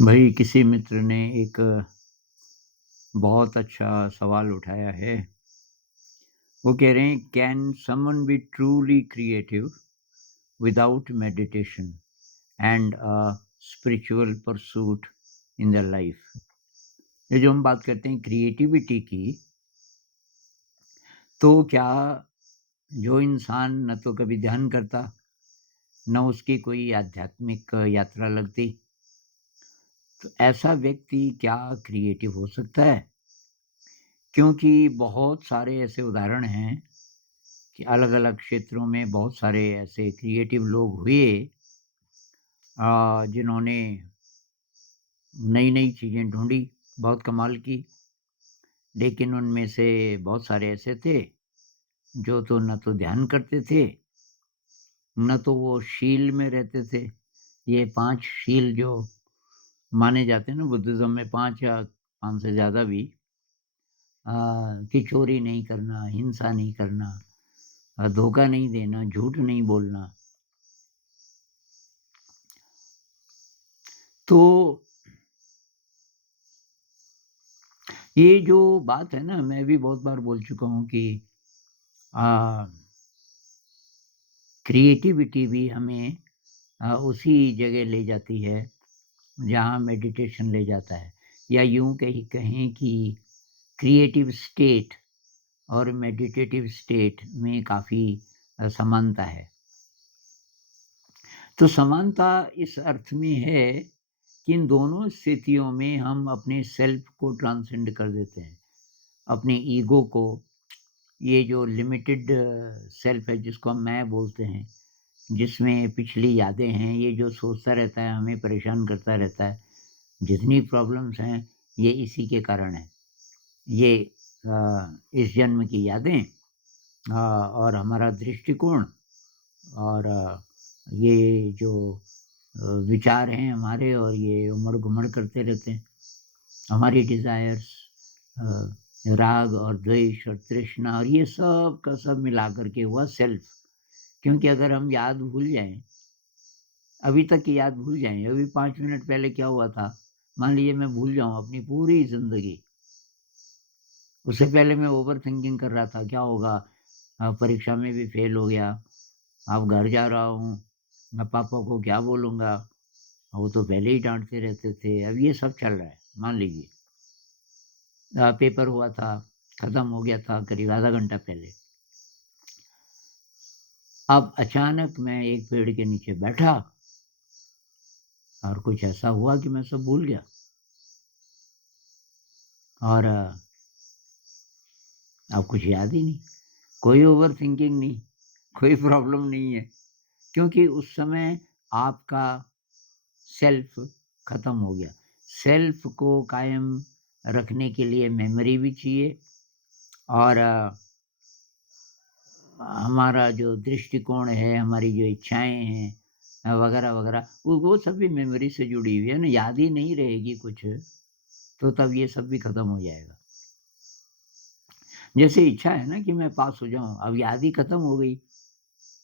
भाई किसी मित्र ने एक बहुत अच्छा सवाल उठाया है। वो कह रहे हैं can someone be truly creative without meditation and a spiritual pursuit in the life. ये जो हम बात करते हैं क्रिएटिविटी की, तो क्या जो इंसान न तो कभी ध्यान करता, न उसकी कोई आध्यात्मिक यात्रा लगती, तो ऐसा व्यक्ति क्या क्रिएटिव हो सकता है? क्योंकि बहुत सारे ऐसे उदाहरण हैं कि अलग-अलग क्षेत्रों में बहुत सारे ऐसे क्रिएटिव लोग हुए जिन्होंने नई-नई चीज़ें ढूँढी, बहुत कमाल की। लेकिन उनमें से बहुत सारे ऐसे थे, जो तो न तो ध्यान करते थे, न तो वो शील में रहते थे। ये 5 शील जो माने जाते हैं ना बुद्धिज़्म में, 5 या 5 से ज़्यादा भी, कि चोरी नहीं करना, हिंसा नहीं करना, धोखा नहीं देना, झूठ नहीं बोलना। तो ये जो बात है ना, मैं भी बहुत बार बोल चुका हूँ कि अ, क्रिएटिविटी भी हमें उसी जगह ले जाती है, जहाँ मेडिटेशन ले जाता है। या यूँ कहीं कहें कि क्रिएटिव स्टेट और मेडिटेटिव स्टेट में काफ़ी समानता है। तो समानता इस अर्थ में है कि इन दोनों स्थितियों में हम अपने सेल्फ को ट्रांसेंड कर देते हैं। अपने ईगो को, ये जो लिमिटेड सेल्फ है जिसको हम मैं बोलते हैं, जिसमें पिछली यादें हैं, ये जो सोचता रहता है, हमें परेशान करता रहता है। जितनी प्रॉब्लम्स हैं, ये इसी के कारण है। ये इस जन्म की यादें, और हमारा दृष्टिकोण, और ये जो विचार हैं हमारे, और ये उमड़-घुमड़ करते रहते हैं। हमारी डिज़ायर्स, राग और द्वेष और तृष्णा, और ये सब का सब मिला कर के हुआ सेल्फ। क्योंकि अगर हम याद भूल जाएँ, अभी तक की याद भूल जाएँ, अभी 5 मिनट पहले क्या हुआ था, मान लीजिए मैं भूल जाऊँ अपनी पूरी ज़िंदगी। उससे पहले मैं ओवरथिंकिंग कर रहा था, क्या होगा? परीक्षा में भी फ़ेल हो गया, अब घर जा रहा हूँ, अब पापा को क्या बोलूँगा? वो तो पहले ही डाँटते रहते थे। अब ये सब चल रहा है, मान लीजिए। पेपर हुआ था, खत्म हो गया था करीब आधा घंटा पहले। अब अचानक मैं एक पेड़ के नीचे बैठा और कुछ ऐसा हुआ कि मैं सब भूल गया। और अब कुछ याद ही नहीं। कोई ओवरथिंकिंग नहीं, कोई प्रॉब्लम नहीं है, क्योंकि उस समय आपका सेल्फ खत्म हो गया। सेल्फ को कायम रखने के लिए मेमोरी भी चाहिए, और हमारा जो दृष्टिकोण है, हमारी जो इच्छाएँ हैं, वगैरह-वगैरह, वो सब भी मेमोरी से जुड़ी हुई है ना, याद ही नहीं रहेगी कुछ, तो तब ये सब भी खत्म हो जाएगा। जैसे इच्छा है ना कि मैं पास हो जाऊँ, अब याद ही खत्म हो गई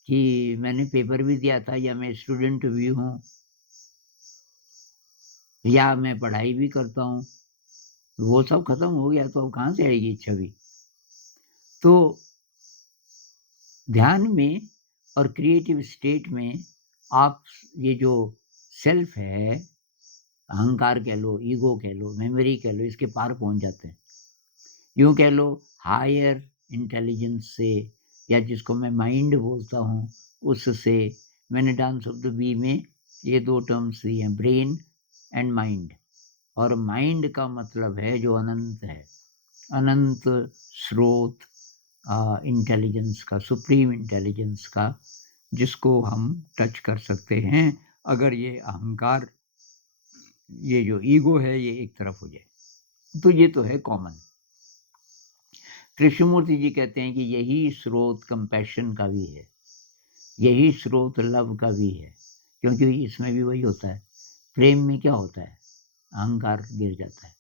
कि मैंने पेपर भी दिया था, या मैं स्टूडेंट भी हूँ, या मैं पढ़ाई भी करता हूँ, वो सब खत्म हो गया, तो अब कहाँ से आएगी इच्छा भी? तो ध्यान में और क्रिएटिव स्टेट में आप ये जो सेल्फ है, अहंकार कह लो, ईगो कह लो, मेमोरी कह लो, इसके पार पहुँच जाते हैं। यूँ कह लो, हायर इंटेलिजेंस से, या जिसको मैं माइंड बोलता हूँ, उससे। मैंने डांस ऑफ द बी में ये 2 टर्म्स दिए हैं, ब्रेन एंड माइंड। और माइंड का मतलब है जो अनंत है, अनंत स्रोत, इंटेलिजेंस का, सुप्रीम इंटेलिजेंस का, जिसको हम टच कर सकते हैं, अगर ये अहंकार, ये जो ईगो है, ये एक तरफ हो जाए। तो ये तो है कॉमन। कृष्णमूर्ति जी कहते हैं कि यही स्रोत कंपैशन का भी है, यही स्रोत लव का भी है, क्योंकि इसमें भी वही होता है। प्रेम में क्या होता है? अहंकार गिर जाता है।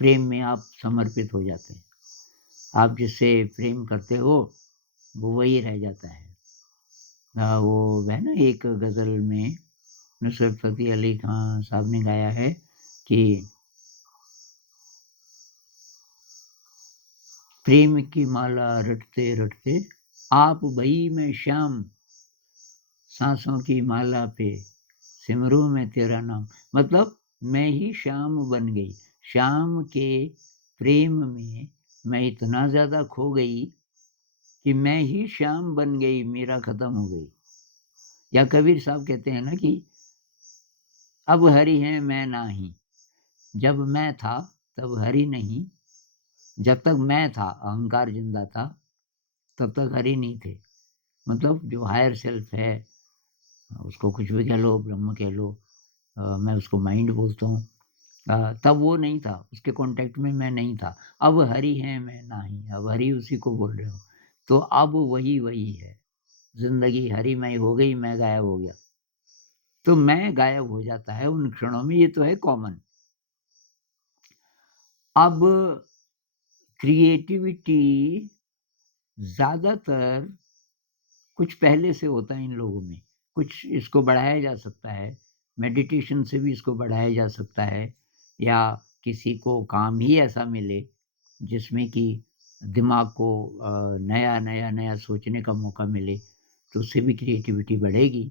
प्रेम में आप समर्पित हो जाते हैं। आप जिससे प्रेम करते हो, वो वही रह जाता है। वो है ना एक गज़ल में नुसरत फ़तेह अली खां साहब ने गाया है, कि प्रेम की माला रटते रटते आप भई मैं श्याम, सांसों की माला पे सिमरूं मैं तेरा नाम। मतलब मैं ही श्याम बन गई। श्याम के प्रेम में मैं इतना ज़्यादा खो गई कि मैं ही श्याम बन गई, मीरा खत्म हो गई। या कबीर साहब कहते हैं ना कि अब हरि हैं मैं नाही, जब मैं था तब हरि नहीं, जब तक मैं था अहंकार जिंदा था तब तक हरि नहीं थे। मतलब जो हायर सेल्फ है, उसको कुछ भी कह लो, ब्रह्म कह लो, मैं उसको माइंड बोलता हूँ। तब वो नहीं था, उसके कांटेक्ट में मैं नहीं था। अब हरि है मैं नाही, अब हरि उसी को बोल रहे हो। तो अब वही वही है, जिंदगी हरिमय हो गई, मैं गायब हो गया। तो मैं गायब हो जाता है उन क्षणों में, ये तो है कॉमन। अब क्रिएटिविटी ज्यादातर कुछ पहले से होता है इन लोगों में, कुछ इसको बढ़ाया जा सकता है, मेडिटेशन से भी इसको बढ़ाया जा सकता है, या किसी को काम ही ऐसा मिले जिसमें कि दिमाग को नया नया नया सोचने का मौका मिले, तो उससे भी क्रिएटिविटी बढ़ेगी।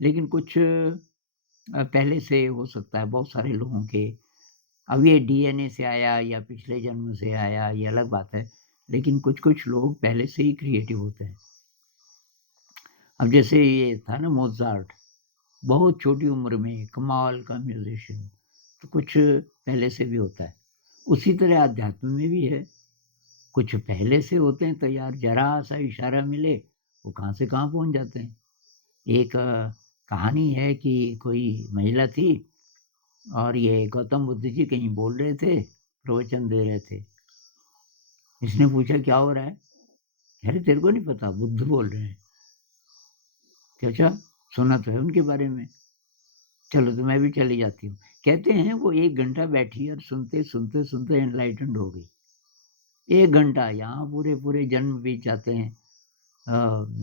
लेकिन कुछ पहले से हो सकता है बहुत सारे लोगों के। अब ये डीएनए से आया या पिछले जन्म से आया, ये अलग बात है, लेकिन कुछ कुछ लोग पहले से ही क्रिएटिव होते हैं। अब जैसे ये था ना मोजार्ट, बहुत छोटी उम्र में कमाल का म्यूजिशियन, तो कुछ पहले से भी होता है। उसी तरह अध्यात्म में भी है, कुछ पहले से होते हैं तैयार, जरा सा इशारा मिले वो कहाँ से कहाँ पहुंच जाते हैं। एक कहानी है कि कोई महिला थी और ये गौतम बुद्ध जी कहीं बोल रहे थे, प्रवचन दे रहे थे। इसने पूछा क्या हो रहा है? अरे तेरे को नहीं पता, बुद्ध बोल रहे हैं। अच्छा, सुना तो है उनके बारे में, चलो तो मैं भी चली जाती हूँ। कहते हैं वो 1 घंटा बैठी और सुनते सुनते सुनते एनलाइटेंड हो गई। 1 घंटा, यहाँ पूरे पूरे जन्म बीत जाते हैं।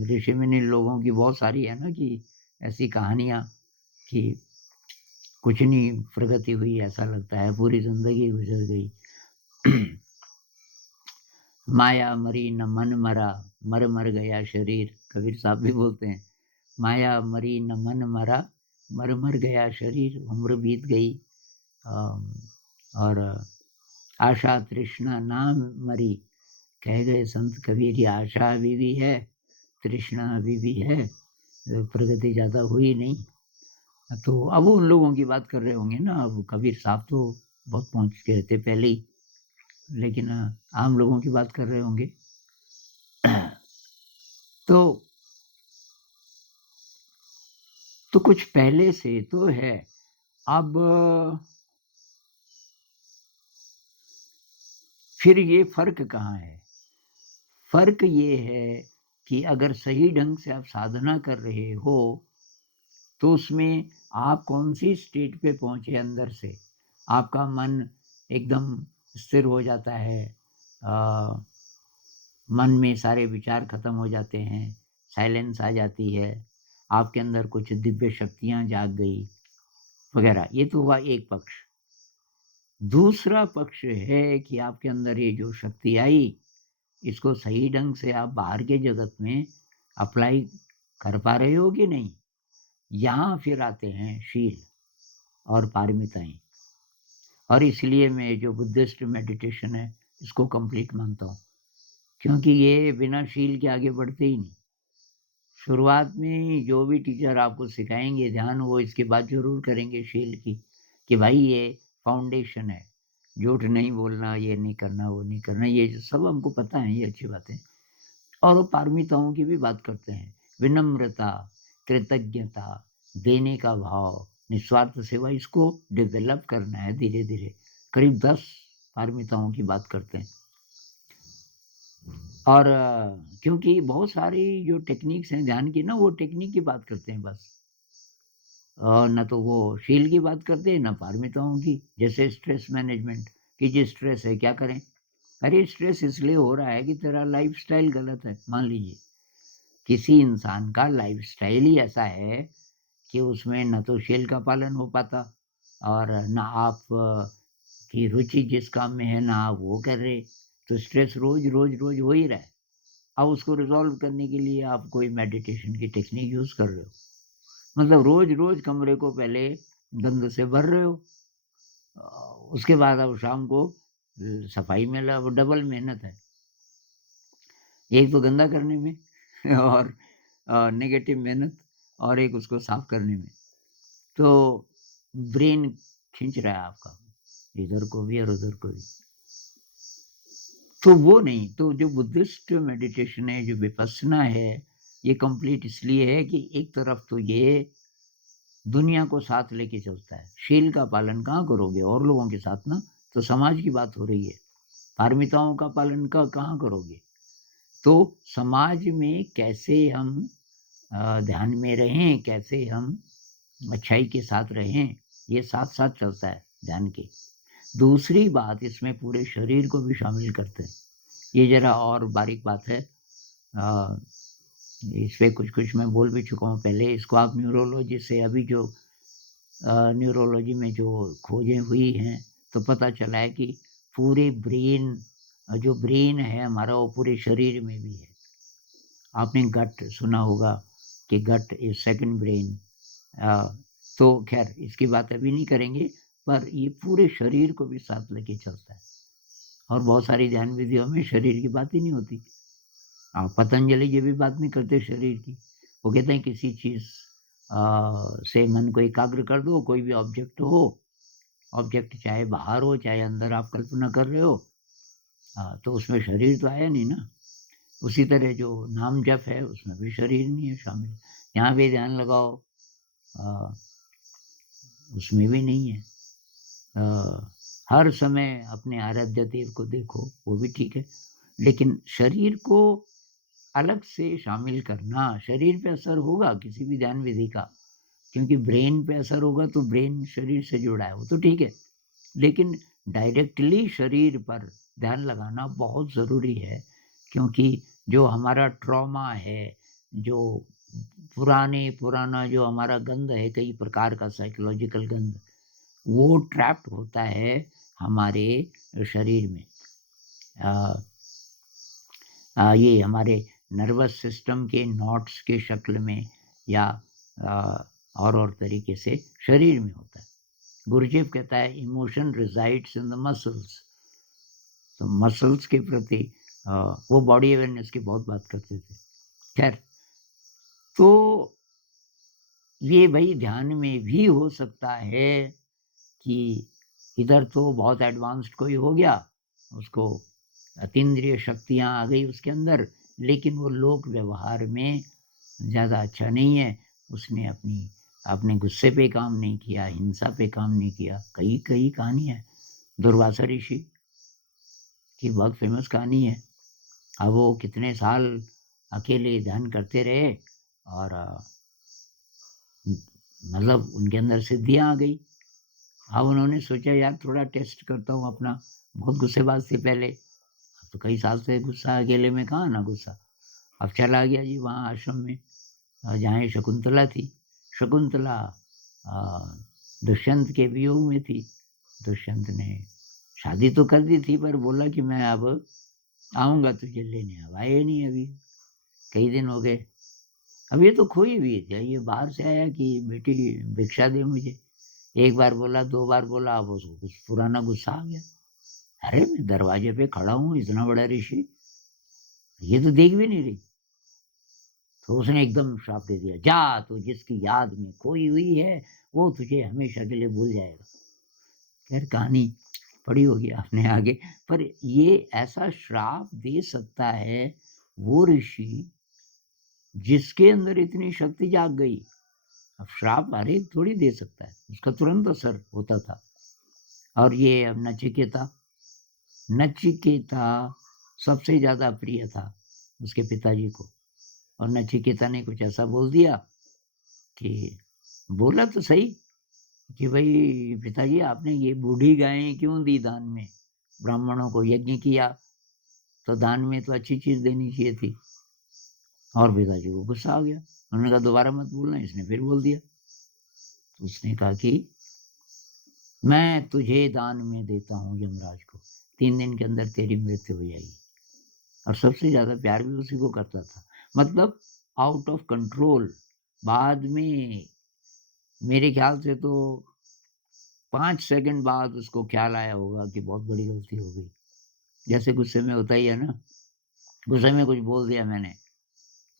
ऋषि मुनि लोगों की बहुत सारी है ना कि ऐसी कहानियाँ कि कुछ नहीं प्रगति हुई, ऐसा लगता है पूरी जिंदगी गुजर गई। माया मरी न मन मरा, मर मर गया शरीर, कबीर साहब भी बोलते हैं। माया मरी न मन मरा, मर मर गया शरीर, उम्र बीत गई। और आशा तृष्णा नाम मरी, कह गए संत कबीर, आशा अभी भी है, तृष्णा अभी भी है, प्रगति ज़्यादा हुई नहीं। तो अब उन लोगों की बात कर रहे होंगे ना, अब कबीर साहब तो बहुत पहुँच गए थे पहले ही, लेकिन आम लोगों की बात कर रहे होंगे। तो कुछ पहले से तो है। अब फिर ये फर्क कहाँ है? फर्क ये है कि अगर सही ढंग से आप साधना कर रहे हो तो उसमें आप कौन सी स्टेट पे पहुंचे अंदर से। आपका मन एकदम स्थिर हो जाता है, मन में सारे विचार खत्म हो जाते हैं, साइलेंस आ जाती है, आपके अंदर कुछ दिव्य शक्तियां जाग गई वगैरह। ये तो हुआ एक पक्ष। दूसरा पक्ष है कि आपके अंदर ये जो शक्ति आई, इसको सही ढंग से आप बाहर के जगत में अप्लाई कर पा रहे हो कि नहीं। यहाँ फिर आते हैं शील और पारमिताएं। और इसलिए मैं जो बुद्धिस्ट मेडिटेशन है इसको कंप्लीट मानता हूँ, क्योंकि ये बिना शील के आगे बढ़ते ही नहीं। शुरुआत में जो भी टीचर आपको सिखाएंगे ध्यान, वो इसके बाद जरूर करेंगे शील की, कि भाई ये फाउंडेशन है, झूठ नहीं बोलना, ये नहीं करना, वो नहीं करना, ये सब हमको पता है, ये अच्छी बात है। और वो पारमिताओं की भी बात करते हैं, विनम्रता, कृतज्ञता, देने का भाव, निस्वार्थ सेवा, इसको डेवलप करना है धीरे धीरे। करीब 10 पारमिताओं की बात करते हैं। और क्योंकि बहुत सारी जो टेक्निक्स हैं ध्यान की ना, वो टेक्निक की बात करते हैं बस, और न तो वो शील की बात करते हैं, न पारमिताओं की। जैसे स्ट्रेस मैनेजमेंट, कि जी स्ट्रेस है क्या करें? अरे स्ट्रेस इसलिए हो रहा है कि तेरा लाइफस्टाइल गलत है। मान लीजिए किसी इंसान का लाइफस्टाइल ही ऐसा है कि उसमें न तो शील का पालन हो पाता, और ना आप की रुचि जिस काम में है ना आप वो कर रहे, तो स्ट्रेस रोज़ हो ही रहा है। अब उसको रिज़ॉल्व करने के लिए आप कोई मेडिटेशन की टेक्निक यूज़ कर रहे हो। मतलब रोज़ कमरे को पहले गंद से भर रहे हो। अ, उसके बाद अब शाम को सफाई में वो डबल मेहनत है। एक तो गंदा करने में और नेगेटिव मेहनत और एक उसको साफ करने में। तो ब्रेन खींच रहा है आपका, इधर को भी और उधर को भी। तो वो नहीं, तो जो बुद्धिस्ट मेडिटेशन है, जो विपस्सना है, ये कंप्लीट इसलिए है कि एक तरफ तो ये दुनिया को साथ लेके चलता है। शील का पालन कहाँ करोगे और लोगों के साथ ना, तो समाज की बात हो रही है। पारमिताओं का पालन का कहाँ करोगे? तो समाज में कैसे हम ध्यान में रहें, कैसे हम अच्छाई के साथ रहें, ये साथ-साथ चलता है ध्यान के। दूसरी बात इसमें पूरे शरीर को भी शामिल करते हैं। ये ज़रा और बारीक बात है। अ, इस पे कुछ-कुछ मैं बोल भी चुका हूँ पहले। इसको आप न्यूरोलॉजी से अभी जो न्यूरोलॉजी में जो खोजें हुई हैं, तो पता चला है कि पूरे ब्रेन जो ब्रेन है हमारा वो पूरे शरीर में भी है। आपने गट सुना होगा कि गट इज़ सेकंड ब्रेन। अ, तो ख़ैर इसकी बात अभी नहीं करेंगे, पर ये पूरे शरीर को भी साथ लेके चलता है और बहुत सारी ध्यान विधियों में शरीर की बात ही नहीं होती। पतंजलि ये भी बात नहीं करते शरीर की। वो कहते हैं किसी चीज़ से मन को एकाग्र कर दो, कोई भी ऑब्जेक्ट चाहे बाहर हो, चाहे अंदर आप कल्पना कर रहे हो, तो उसमें शरीर तो आया नहीं ना। उसी तरह जो नाम जप है उसमें भी शरीर नहीं है शामिल। यहाँ भी ध्यान लगाओ, अ, उसमें भी नहीं है। अ, हर समय अपने आराध्य देव को देखो, वो भी ठीक है। लेकिन शरीर को अलग से शामिल करना, शरीर पे असर होगा किसी भी ध्यान विधि का, क्योंकि ब्रेन पे असर होगा तो ब्रेन शरीर से जुड़ा है, वो तो ठीक है। लेकिन डायरेक्टली शरीर पर ध्यान लगाना बहुत ज़रूरी है, क्योंकि जो हमारा ट्रॉमा है, जो पुराना जो हमारा गंध है कई प्रकार का साइकोलॉजिकल गंध, वो ट्रैप्ड होता है हमारे शरीर में। अ ये हमारे नर्वस सिस्टम के नॉट्स के शक्ल में या और तरीके से शरीर में होता है। गुरुजेफ कहता है emotion resides in the muscles. तो मसल्स के प्रति वो बॉडी अवेयरनेस की बहुत बात करते थे। खैर, तो ये भाई ध्यान में भी हो सकता है कि इधर तो बहुत एडवांस्ड कोई हो गया, उसको अतीन्द्रिय शक्तियाँ आ गई उसके अंदर, लेकिन वो लोक व्यवहार में ज़्यादा अच्छा नहीं है। उसने अपने गुस्से पे काम नहीं किया, हिंसा पे काम नहीं किया। कई कहानी है, दुर्वासा ऋषि की बहुत फ़ेमस कहानी है। अब वो कितने साल अकेले ध्यान करते रहे और मतलब उनके अंदर सिद्धियाँ आ गई। अब उन्होंने सोचा यार थोड़ा टेस्ट करता हूँ अपना, बहुत गुस्सेबाज़ थे पहले, अब तो कई साल से गुस्सा अकेले में कहाँ ना गुस्सा। अब चला गया जी वहाँ आश्रम में, जहाँ ये शकुंतला थी। शकुंतला अ, दुष्यंत के वियोग में थी। दुष्यंत ने शादी तो कर दी थी पर बोला कि मैं अब आऊँगा तुझे लेने, अब आए नहीं अभी, कई दिन हो गए। अब ये तो खोई हुई है, ये बाहर से आया कि बेटी भिक्षा दे मुझे। एक बार बोला, 2 बार बोला, अब उसको कुछ पुराना गुस्सा आ गया। अरे! मैं दरवाजे पे खड़ा हूँ, इतना बड़ा ऋषि, ये तो देख भी नहीं रही। तो उसने एकदम श्राप दे दिया, जा तू जिसकी याद में खोई हुई है, वो तुझे हमेशा के लिए भूल जाएगा। खैर कहानी पढ़ी होगी आपने आगे, पर ये ऐसा श्राप दे सकता है वो ऋषि जिसके अंदर इतनी शक्ति जाग गई। अब श्राप हर एक थोड़ी दे सकता है, उसका तुरंत असर होता था। और ये अब नचिकेता सबसे ज़्यादा प्रिय था उसके पिताजी को, और नचिकेता ने कुछ ऐसा बोल दिया कि बोला तो सही कि भई पिताजी आपने ये बूढ़ी गायें क्यों दी दान में? ब्राह्मणों को यज्ञ किया, तो दान में तो अच्छी चीज़ देनी चाहिए थी। और पिताजी को गुस्सा आ गया। उन्होंने कहा दोबारा मत बोलना, इसने फिर बोल दिया। तो उसने कहा कि मैं तुझे दान में देता हूँ यमराज को, 3 दिन के अंदर तेरी मृत्यु हो जाएगी। और सबसे ज़्यादा प्यार भी उसी को करता था। मतलब आउट ऑफ कंट्रोल। बाद में मेरे ख़्याल से तो 5 सेकंड बाद उसको ख़्याल आया होगा कि बहुत बड़ी गलती हो गई। जैसे गुस्से में होता ही है ना, गुस्से में कुछ बोल दिया मैंने,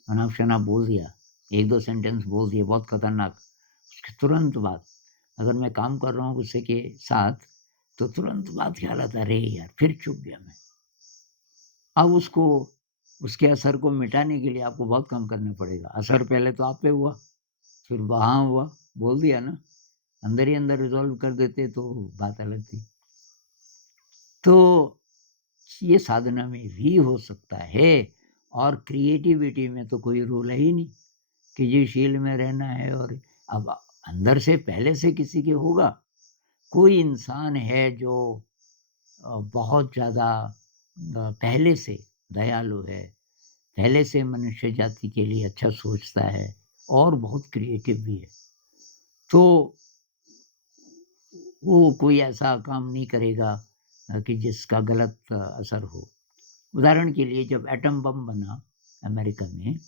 अनाप-शनाप बोल दिया, 1-2 सेंटेंस बोल दिए बहुत खतरनाक। उसके तुरंत बाद अगर मैं काम कर रहा हूँ गुस्से के साथ, तो तुरंत बाद ख़्याल आता है, अरे यार! फिर चूक गया मैं। अब उसको उसके असर को मिटाने के लिए आपको बहुत काम करना पड़ेगा। असर पहले तो आप पे हुआ, फिर वहाँ हुआ, बोल दिया ना, अंदर ही अंदर रिज़ॉल्व कर देते तो बात अलग थी। तो ये साधना में भी हो सकता है और क्रिएटिविटी में तो कोई रूल है ही नहीं कि जी शील में रहना है और अब अंदर से पहले से किसी के होगा। कोई इंसान है जो बहुत ज़्यादा पहले से दयालु है, पहले से मनुष्य जाति के लिए अच्छा सोचता है और बहुत क्रिएटिव भी है। तो वो कोई ऐसा काम नहीं करेगा कि जिसका गलत असर हो। उदाहरण के लिए जब एटम बम बना अमेरिका में,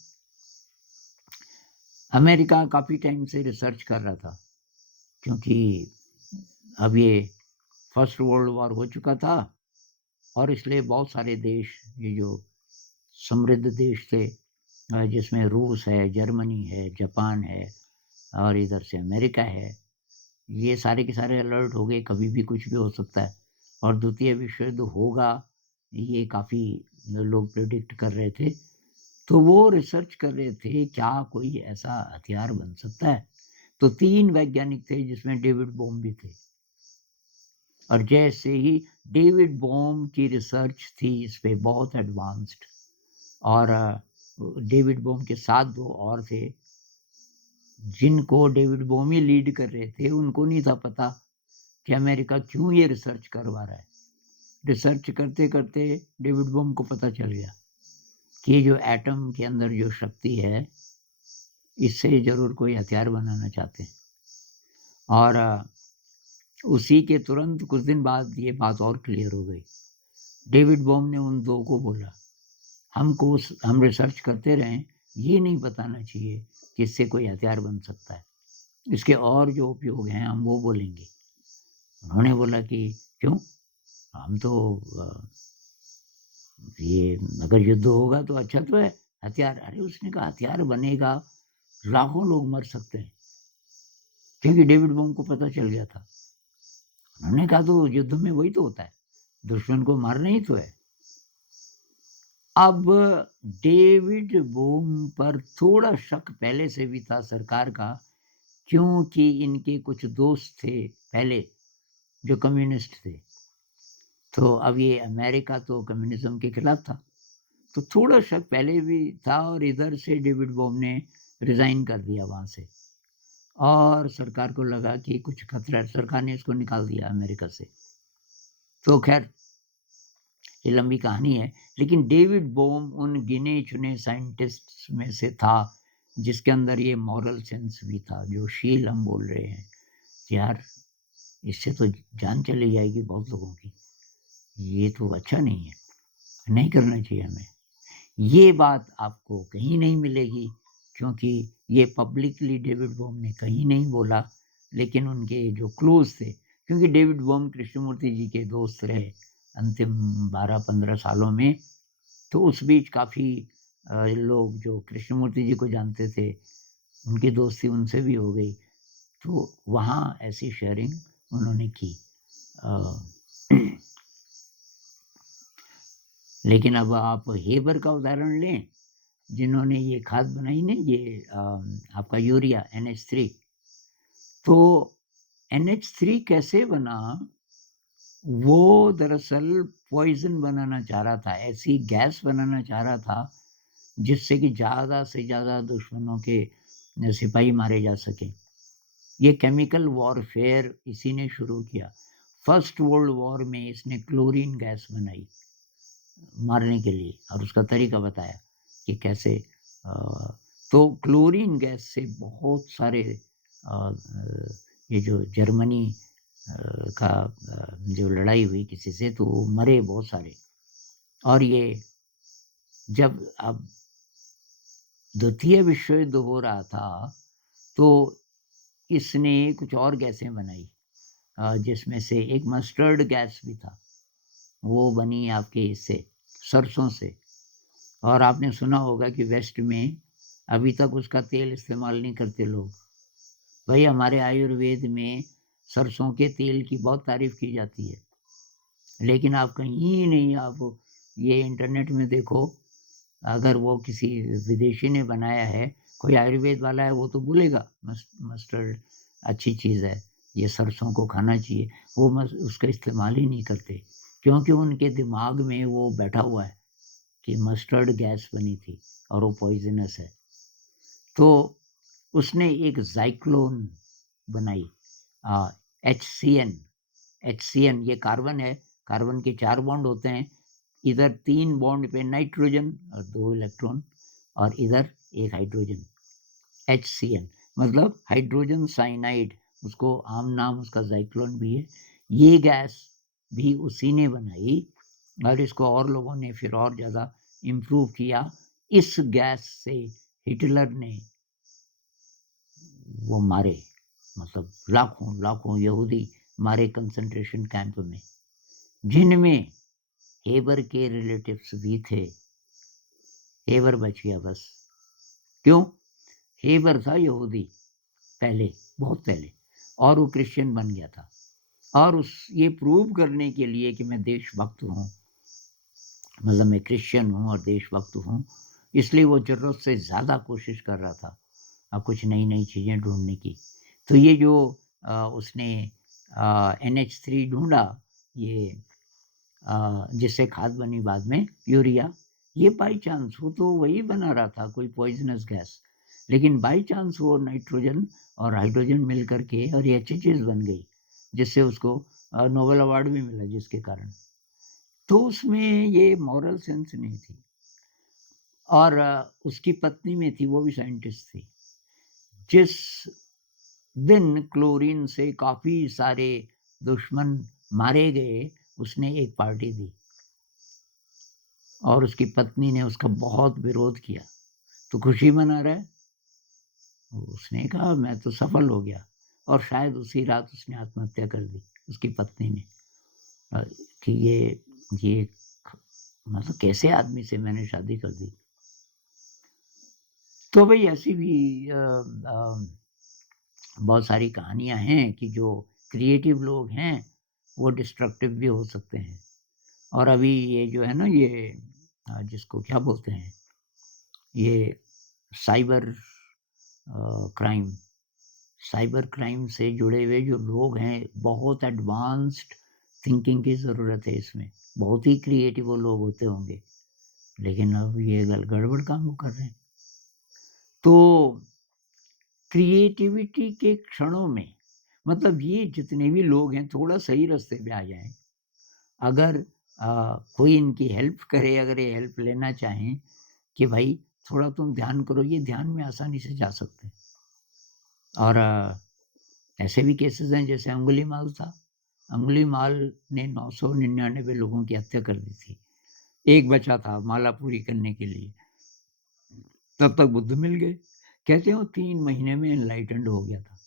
अमेरिका काफ़ी टाइम से रिसर्च कर रहा था क्योंकि अब ये फर्स्ट वर्ल्ड वॉर हो चुका था और इसलिए बहुत सारे देश, ये जो समृद्ध देश थे, जिसमें रूस है, जर्मनी है, जापान है और इधर से अमेरिका है, ये सारे के सारे अलर्ट हो गए, कभी भी कुछ भी हो सकता है और द्वितीय विश्व युद्ध होगा, ये काफ़ी लोग प्रेडिक्ट कर रहे थे। तो वो रिसर्च कर रहे थे, क्या कोई ऐसा हथियार बन सकता है? तो 3 वैज्ञानिक थे जिसमें डेविड बोम भी थे और जैसे ही डेविड बोम की रिसर्च थी इस पे बहुत एडवांस्ड और डेविड बोम के साथ 2 और थे, जिनको डेविड बोम ही लीड कर रहे थे, उनको नहीं था पता कि अमेरिका क्यों ये रिसर्च करवा रहा है। रिसर्च करते-करते डेविड बोम को पता चल गया कि ये जो एटम के अंदर जो शक्ति है, इससे ज़रूर कोई हथियार बनाना चाहते हैं और उसी के तुरंत कुछ दिन बाद ये बात और क्लियर हो गई। डेविड बॉम ने उन 2 को बोला, हम रिसर्च करते रहें, ये नहीं बताना चाहिए कि इससे कोई हथियार बन सकता है। इसके और जो उपयोग हैं हम वो बोलेंगे। उन्होंने बोला कि क्यों? हम तो ये अगर युद्ध होगा तो अच्छा तो है, हथियार अरे उसने कहा हथियार बनेगा, लाखों लोग मर सकते हैं, क्योंकि डेविड बॉम को पता चल गया था। उन्होंने कहा तो युद्ध में वही तो होता है, दुश्मन को मारना ही तो है। अब डेविड बोम पर थोड़ा शक पहले से भी था सरकार का, क्योंकि इनके कुछ दोस्त थे पहले जो कम्युनिस्ट थे। तो अब ये अमेरिका तो कम्युनिज़्म के खिलाफ था, तो थोड़ा शक पहले भी था और इधर से डेविड बोम ने रिज़ाइन कर दिया वहाँ से और सरकार को लगा कि कुछ खतरा है, सरकार ने इसको निकाल दिया अमेरिका से। तो ख़ैर ये लंबी कहानी है, लेकिन डेविड बोम उन गिने-चुने साइंटिस्ट्स में से था, जिसके अंदर ये मॉरल सेंस भी था, जो शील हम बोल रहे हैं, कि यार इससे तो जान चली जाएगी बहुत लोगों की, ये तो अच्छा नहीं है, नहीं करना चाहिए हमें। ये बात आपको कहीं नहीं मिलेगी क्योंकि ये पब्लिकली डेविड बॉम ने कहीं नहीं बोला, लेकिन उनके जो क्लोज़ थे, क्योंकि डेविड बॉम कृष्णमूर्ति जी के दोस्त रहे अंतिम 12-15 सालों में, तो उस बीच काफ़ी लोग जो कृष्णमूर्ति जी को जानते थे, उनकी दोस्ती उनसे भी हो गई, तो वहाँ ऐसी शेयरिंग उन्होंने की। अ, लेकिन अब आप हेबर का उदाहरण लें, जिन्होंने ये खाद बनाई ना ये आपका यूरिया NH3, तो NH3 कैसे बना? वो दरअसल पॉइज़न बनाना चाह रहा था, ऐसी गैस बनाना चाह रहा था, जिससे कि ज़्यादा से ज़्यादा दुश्मनों के सिपाही मारे जा सकें। ये केमिकल वॉरफेयर इसी ने शुरू किया। फर्स्ट वर्ल्ड वॉर में इसने क्लोरीन गैस बनाई मारने के लिए और उसका तरीका बताया कि कैसे अ, तो क्लोरीन गैस से बहुत सारे ये जो जर्मनी जो लड़ाई हुई किसी से तो मरे बहुत सारे। और ये जब अब द्वितीय विश्व युद्ध हो रहा था तो इसने कुछ और गैसें बनाई, जिसमें से एक मस्टर्ड गैस भी था, वो बनी आपके इससे सरसों से। और आपने सुना होगा कि वेस्ट में अभी तक उसका तेल इस्तेमाल नहीं करते लोग। भाई हमारे आयुर्वेद में सरसों के तेल की बहुत तारीफ की जाती है, लेकिन आप कहीं नहीं, आप ये इंटरनेट में देखो, अगर वो किसी विदेशी ने बनाया है, कोई आयुर्वेद वाला है, वो तो बोलेगा मस्टर्ड अच्छी चीज़ है, ये सरसों को खाना चाहिए। वो उसका इस्तेमाल ही नहीं करते, क्योंकि उनके दिमाग में वो बैठा हुआ है कि मस्टर्ड गैस बनी थी और वो पॉइजनस है। तो उसने एक ज़ाइक्लोन बनाई, HCN। HCN ये कार्बन है, कार्बन के 4 बॉन्ड होते हैं, इधर 3 बॉन्ड पे नाइट्रोजन और 2 इलेक्ट्रॉन, और इधर एक हाइड्रोजन, HCN मतलब हाइड्रोजन साइनाइड, उसको आम नाम उसका ज़ाइक्लोन भी है। ये गैस भी उसी ने बनाई और इसको और लोगों ने फिर और ज़्यादा इम्प्रूव किया। इस गैस से हिटलर ने वो मारे, मतलब लाखों लाखों यहूदी मारे कंसंट्रेशन कैंप में, जिनमें हेबर के रिलेटिव्स भी थे। हेबर बच गया बस। क्यों? हेबर था यहूदी पहले, बहुत पहले, और वो क्रिश्चियन बन गया था। और उस ये प्रूव करने के लिए कि मैं देशभक्त हूँ, मतलब मैं क्रिश्चियन हूँ और देशभक्त हूँ, इसलिए वो ज़रूरत से ज़्यादा कोशिश कर रहा था कुछ नई नई चीज़ें ढूंढने की। तो ये जो उसने NH3 ढूंढा, ये जिससे खाद बनी बाद में यूरिया, ये बाई चांस, वो तो वही बना रहा था कोई पॉइजनस गैस, लेकिन बाई चांस वो नाइट्रोजन और हाइड्रोजन मिल करके और ये अच्छी चीज़ बन गई, जिससे उसको नोबेल अवार्ड भी मिला, जिसके कारण। तो उसमें ये मॉरल सेंस नहीं थी। और उसकी पत्नी में थी, वो भी साइंटिस्ट थी। जिस दिन क्लोरीन से काफ़ी सारे दुश्मन मारे गए, उसने एक पार्टी दी और उसकी पत्नी ने उसका बहुत विरोध किया। तो खुशी मना रहा है, उसने कहा मैं तो सफल हो गया, और शायद उसी रात उसने आत्महत्या कर दी, उसकी पत्नी ने। कि ये मतलब कैसे आदमी से मैंने शादी कर दी। तो भाई ऐसी भी बहुत सारी कहानियां हैं कि जो क्रिएटिव लोग हैं वो डिस्ट्रक्टिव भी हो सकते हैं। और अभी ये जो है ना, ये जिसको क्या बोलते हैं, ये साइबर क्राइम, साइबर क्राइम से जुड़े हुए जो लोग हैं, बहुत एडवांस्ड थिंकिंग की ज़रूरत है इसमें। बहुत ही क्रिएटिव वो लोग होते होंगे, लेकिन अब ये गड़बड़ काम वो कर रहे हैं। तो क्रिएटिविटी के क्षणों में, मतलब ये जितने भी लोग हैं थोड़ा सही रास्ते पे आ जाएं। अगर कोई इनकी हेल्प करे, अगर ये हेल्प लेना चाहें कि भाई थोड़ा तुम ध्यान करो, ये ध्यान में आसानी से जा सकते हैं। और ऐसे भी केसेस हैं, जैसे अंगुलीमाल था। अंगुलीमाल ने 999 लोगों की हत्या कर दी थी, एक बचा था माला पूरी करने के लिए, तब तक बुद्ध मिल गए। कहते हैं वो 3 महीने में एनलाइटेंड हो गया था,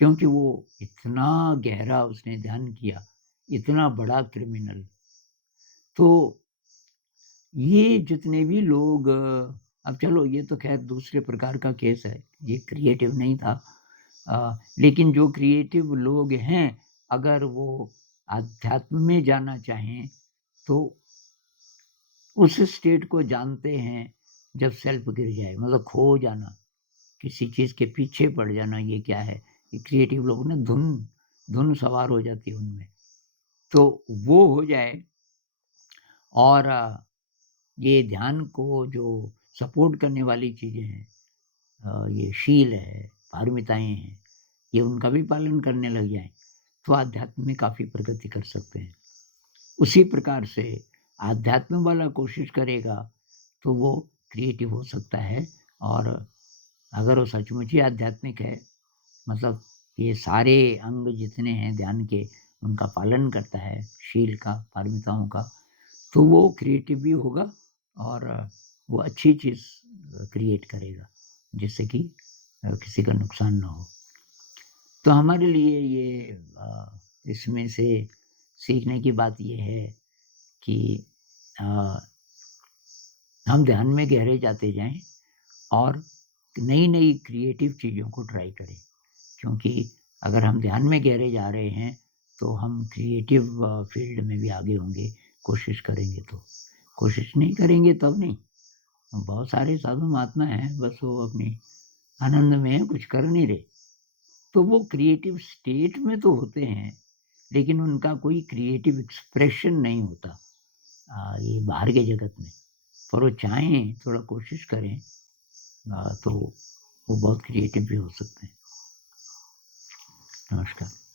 क्योंकि वो इतना गहरा उसने ध्यान किया, इतना बड़ा क्रिमिनल। तो ये जितने भी लोग अब चलो ये तो खैर दूसरे प्रकार का केस है, ये क्रिएटिव नहीं था। लेकिन जो क्रिएटिव लोग हैं, अगर वो आध्यात्म में जाना चाहें तो उस स्टेट को जानते हैं जब सेल्फ गिर जाए, मतलब खो जाना, किसी चीज़ के पीछे पड़ जाना, ये क्या है, ये क्रिएटिव लोग ना धुन धुन सवार हो जाती है उनमें, तो वो हो जाए। और ये ध्यान को जो सपोर्ट करने वाली चीज़ें हैं, ये शील है, पारमिताएँ हैं, ये उनका भी पालन करने लग जाएँ, तो आध्यात्म में काफ़ी प्रगति कर सकते हैं। उसी प्रकार से आध्यात्म वाला कोशिश करेगा तो वो क्रिएटिव हो सकता है। और अगर वो सचमुच ही आध्यात्मिक है, मतलब ये सारे अंग जितने हैं ध्यान के, उनका पालन करता है, शील का, पारमिताओं का, तो वो क्रिएटिव भी होगा और वो अच्छी चीज़ क्रिएट करेगा, जिससे कि किसी का नुकसान ना हो। तो हमारे लिए ये इसमें से सीखने की बात ये है कि अ, हम ध्यान में गहरे जाते जाएँ और नई-नई क्रिएटिव चीज़ों को ट्राई करें। क्योंकि अगर हम ध्यान में गहरे जा रहे हैं, तो हम क्रिएटिव फ़ील्ड में भी आगे होंगे, कोशिश करेंगे तो। कोशिश नहीं करेंगे तब नहीं। बहुत सारे साधु महात्मा हैं, बस वो अपनी आनंद में हैं, कुछ कर नहीं रहे। तो वो क्रिएटिव स्टेट में तो होते हैं, लेकिन उनका कोई क्रिएटिव एक्सप्रेशन नहीं होता ये बाहर के जगत में। पर वो चाहें, थोड़ा कोशिश करें तो वो बहुत क्रिएटिव भी हो सकते हैं। नमस्कार।